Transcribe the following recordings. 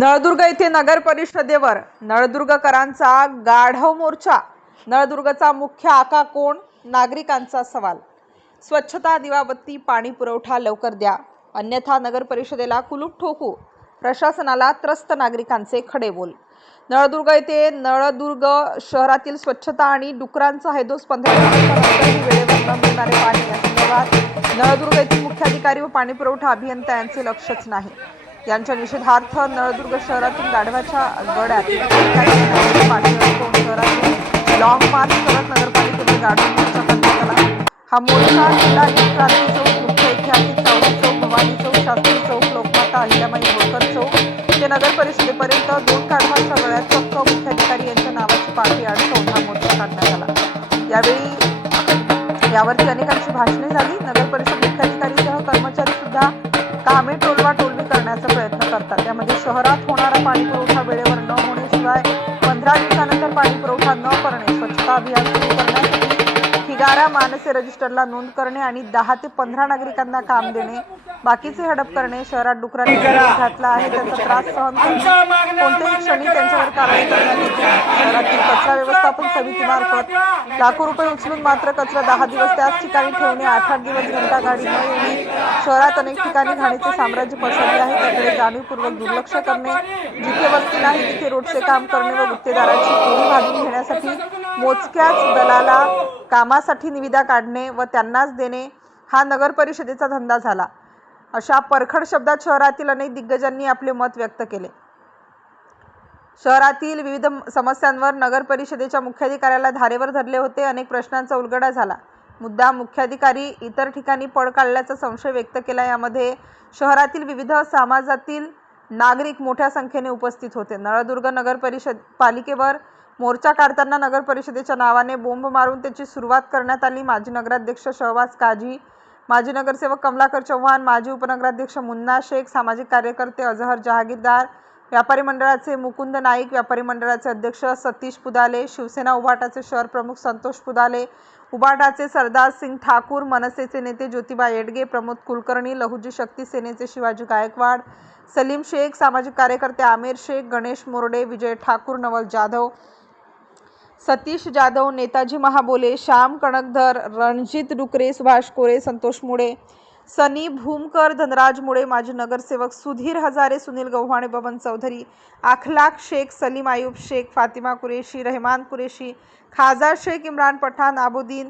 नळदुर्ग येथे नगर परिषदेवर नळदुर्गकरांचा गाढव मोर्चा. नळदुर्गचा मुख्य आका कोण? नागरिकांचा सवाल. स्वच्छता दिवाबत्ती पाणी पुरवठा लवकर द्या. अन्यथा नगर परिषदेला कुलूप ठोकू. प्रशासनाला त्रस्त नागरिकांचे खडे बोल नळदुर्ग येथे नळदुर्ग शहरातील स्वच्छता आणि डुकरांचा हैदोस पंधरा वेळेवर न मिळणारे पाणी या संदर्भात नळदुर्ग येथील मुख्याधिकारी व पाणी पुरवठा अभियंता यांचे लक्षच नाही. यांच्या निषेधार्थ नळदुर्ग शहरातील गाढवाच्या गड्यात पाणी शहरातील लॉंग मार्च करत नगरपालिकेने गाढव मोर्चा करण्यात आला हा मोर्चा जिल्हा क्रांती चौक मुख्य ऐतिहासिक सावली चौक भवानी चौक शास्त्री चौक लोकमाता अहिल्याबाई होळकर चौक. ते नगर परिषदेपर्यंत दोन गाढवांच्या गळ्यात चक्क मुख्याधिकारी यांच्या नावाची पाठी अडकवून हा मोर्चा काढण्यात आला. यावेळी यावरती अनेकांची भाषणे झाली. नगर परिषद मुख्याधिकारीसह कर्मचारी सुद्धा कामे टोलवा टोल करण्याचा प्रयत्न करतात. त्यामध्ये शहरात होणारा पाणी पुरवठा वेळेवर न होणे शिवाय पंधरा दिवसानंतर पाणी पुरवठा न करणे स्वच्छता अभियान ठिगारा मानसे रजिस्टरला नोंद करणे आणि दहा ते पंधरा नागरिकांना काम देणे बाकीचे हडप करणे शहरात डुकरांनी घातला आहे त्याचा त्रास सहन करणे. कोणत्याही क्षणी त्यांच्यावर कारवाई करण्यात येते शहरातील कचरा व्यवस्थापन समितीमार्फत लाखो रुपये उचलून मात्र कचरा दहा दिवस त्याच ठिकाणी ठेवणे आठ आठ दिवस घंटा गाडी न येणे शहरात अनेक ठिकाणी घाणीचे साम्राज्य पसरले आहे त्याकडे जाणीवपूर्वक दुर्लक्ष करणे जिथे वस्ती नाही तिथे रोडचे काम करणे व गुत्तेदाराची कोणी भाजून घेण्यासाठी मोजक्याच दलाला स्वतःसाठी निविदा काढणे व त्यांनाच देणे हा नगरपरिषदेचा धंदा झाला. अशा परखड शब्दात शहरातील अनेक दिग्गजांनी आपले मत व्यक्त केले. शहरातील विविध समस्यांवर नगर परिषदेच्या मुख्याधिकाऱ्याला धारेवर धरले होते. अनेक प्रश्नांचा उलगडा झाला. मुद्दा मुख्याधिकारी इतर ठिकाणी पळ काढल्याचा संशय व्यक्त केला. यामध्ये शहरातील विविध समाजातील नागरिक मोठ्या संख्येने उपस्थित होते. नळदुर्ग नगर परिषद पालिकेवर मोर्चा काढताना नगरपरिषदेच्या नावाने बोंब मारून त्याची सुरुवात करण्यात आली. माजी नगराध्यक्ष शहबाज काजी माजी नगरसेवक कमलाकर चव्हाण माजी उपनगराध्यक्ष मुन्ना शेख सामाजिक कार्यकर्ते अजहर जहागीरदार व्यापारी मंडळाचे मुकुंद नाईक व्यापारी मंडळाचे अध्यक्ष सतीश पुदाले शिवसेना उभाटाचे शहर प्रमुख संतोष पुदाले उबाटाचे सरदार सिंग ठाकूर मनसेचे नेते ज्योतिबा येडगे प्रमोद कुलकर्णी लहुजी शक्ती सेनेचे शिवाजी गायकवाड सलीम शेख सामाजिक कार्यकर्ते आमिर शेख गणेश मोरडे विजय ठाकूर नवल जाधव सतीश जाधव नेताजी महाबोले श्याम कणकधर रणजित डुकरे सुभाष कोरे संतोष मुळे सनी भूमकर धनराज मुळे माजी नगरसेवक सुधीर हजारे सुनील गव्हाणे बबन चौधरी अखलाक शेख सलीम आयुब शेख फातिमा कुरेशी रहमान कुरेशी खाजा शेख इम्रान पठाण आबुद्दीन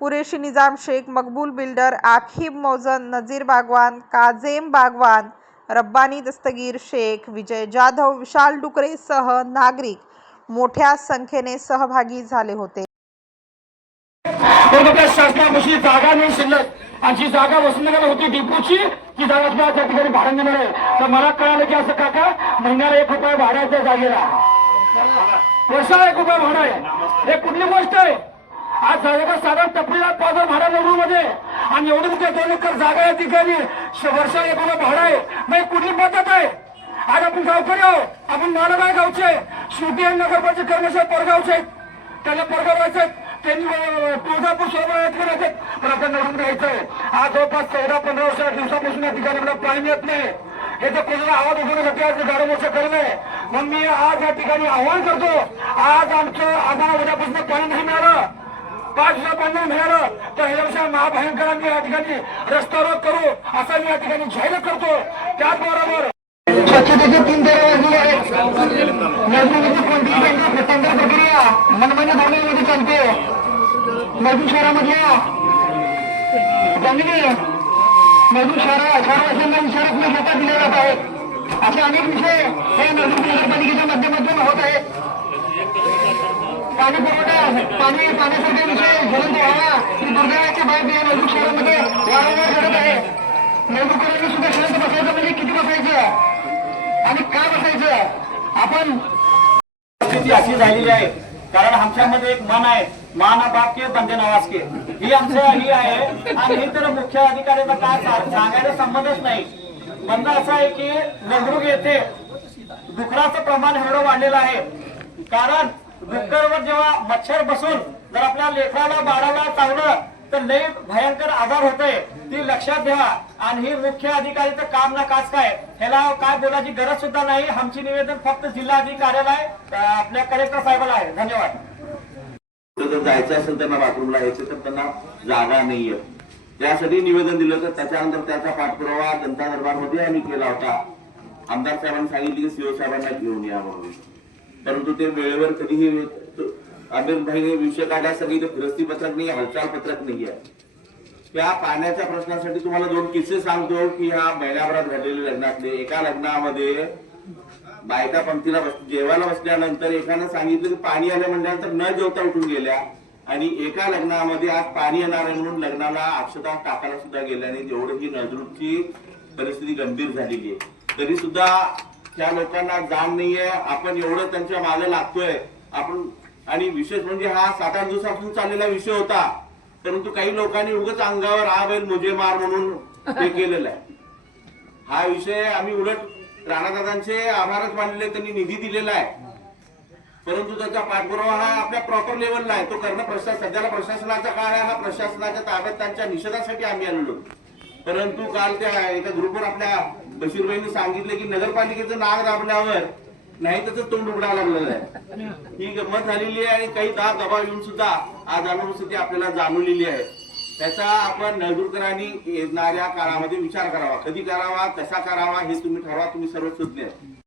कुरेशी निजाम शेख मकबूल बिल्डर आखिब मौजन नजीर बागवान काजेम बागवान रब्बानी दस्तगीर शेख विजय जाधव विशाल डुकरे सह नागरिक मोठ्या संख्येने सहभागी झाले होते. शासनापाशी जागा नाही शिल्लक. आणि जी जागा वसंतनगर होती डिपूची ती जागा तुम्हाला त्या ठिकाणी भाडं देणार आहे तर मला कळालं की असं काका महिन्याला एक रुपये भाडं त्या जागेला. वर्षाला एक रुपये भाडं आहे. हे कुठली गोष्ट आहे? आज जागा साधारण टपरीला पाच हजार भाडा नवरू मध्ये. आणि एवढी मोठी दोन एकर जागा या ठिकाणी. वर्षाला एक रुपये भाडं आहे. मग कुठली पद्धत आहे? आज हो. आपण गावकरी आहोत आपण नानाबाई गावचे. शेवटी आणि नगरपालिका कर्मचारी परगावचे. आहेत. त्याला परगाव व्हायचं त्यांनी तुळजापूर सोबत राहतात पण आपल्याला निवडून घ्यायचंय आज जवळपास चौदा पंधरा वर्षा दिवसापासून या ठिकाणी आपल्याला पाणी येत नाही. हे तर कोणाला आवाज उठवण्यासाठी आज गाडो मोर्चा करणं आहे. मग मी आज या ठिकाणी आव्हान करतो. आज आमचं आम्हाला उद्यापासून पाणी नाही मिळालं. पाच दिवसा पाणी मिळालं. तर ह्यापेक्षा महाभयंकर आम्ही या ठिकाणी रस्ता रोग करू. असा मी या ठिकाणी जाहीर करतो. त्याचबरोबर स्वच्छतेचे तीन तेरा वाजले आहेत. निवडणुकीची कोणतीही त्यांची प्रक्रिया मनमान्य धोरणामध्ये चालते. मजूर शहरामधल्या जमिनी मजूर शहरा शहरवासियांना विचारात्मक घेता दिला जात आहेत. असे अनेक विषय हे नजूर नगरपालिकेच्या माध्यमातून होत आहेत. पाणी पुरवठा पाणी पाण्यासारखे विषय ज्वलंत व्हावा. ही दुर्दैवाची बाब या नजूर शहरामध्ये वारंवार घडत आहे. निवडणुकीमध्ये सुद्धा शांत बसायचं म्हणजे किती बसायचं? आणि का बसायचं? आपण स्थिती अशी झालेली आहे. कारण आमच्यामध्ये एक मन आहे. मान बाप के बंदे नवाज के. ही आमचं ही आहे. आणि हे तर मुख्य अधिकाऱ्याचा काय सांगायला संबंधच नाही. बंद असा आहे की नगरुग येथे डुकराचं प्रमाण एवढं वाढलेलं आहे. कारण डुक्करवर जेव्हा मच्छर बसून जर आपल्या लेकराला बाळाला चावलं तर लय भयंकर आजार होतोय. ती लक्षात घ्या. आणि ही मुख्य अधिकारीचं काम ना काच काय? ह्याला काय बोलायची गरज सुद्धा नाही. आमची निवेदन फक्त जिल्हाधिकारी कार्यालय आपल्या कलेक्टर साहेबाला आहे. धन्यवाद. जर जायचं असेल त्यांना बाथरूमला यायचं तर त्यांना जागा नाहीये. त्यासाठी निवेदन दिलं तर त्याच्यानंतर त्याचा पाठपुरावा जनता दरबारमध्ये आम्ही केला होता. आमदार साहेबांनी सांगितले की सीओ साहेबांना घेऊन या म्हणून. परंतु ते वेळेवर कधीही आमिर विषय काढला सगळी फिरस्ती पत्रक नाही हालचाल पत्रक नाही आहे. त्या पाण्याच्या प्रश्नासाठी तुम्हाला दोन किस्से सांगतो की ह्या महिन्याभरात घडलेले लग्नातले. एका लग्नामध्ये बायका पंक्तीला बस जेवायला बसल्यानंतर एकानं सांगितलं की पाणी आलं म्हटल्यानंतर न जेवता उठून गेल्या. आणि एका लग्नामध्ये आज पाणी येणार आहे म्हणून लग्नाला अक्षता टाकायला सुद्धा गेल्याने जेवढं ही नजरूची परिस्थिती गंभीर झालेली आहे. तरी सुद्धा त्या लोकांना जाण नाहीये. आपण एवढं त्यांच्या मागे लागतोय. आपण आणि विशेष म्हणजे हा सात आठ दिवसापासून चाललेला विषय होता. परंतु काही लोकांनी उगाच अंगावर हा बैल मुजे मार म्हणून ते केलेलं आहे. हा विषय आम्ही उलट राणादादांचे आभारच मानले त्यांनी निधी दिलेला आहे. परंतु त्याचा पाठपुरावा हा आपल्या प्रॉपर लेवलला आहे. तो करणं प्रशासन सध्याला प्रशासनाचा काळ आहे. हा प्रशासनाच्या ताब्यात त्यांच्या निषेधासाठी आम्ही आलेलो परंतु काल त्या एका ग्रुपवर आपल्या बशीरबाईंनी सांगितले की नगरपालिकेचं नाग दाबल्यावर नाही त्याच तोंड उघडायला लागलेलं आहे. ही गंमत झालेली आहे आणि काही दाब दबाव येऊन सुद्धा आज अनुपस्थिती आपल्याला जाणवलेली आहे. त्याचा आपण नळदुरकरांनी येणाऱ्या काळामध्ये विचार करावा. कधी करावा कसा करावा हे तुम्ही ठरवा तुम्ही सर्व सुज्ञ आहे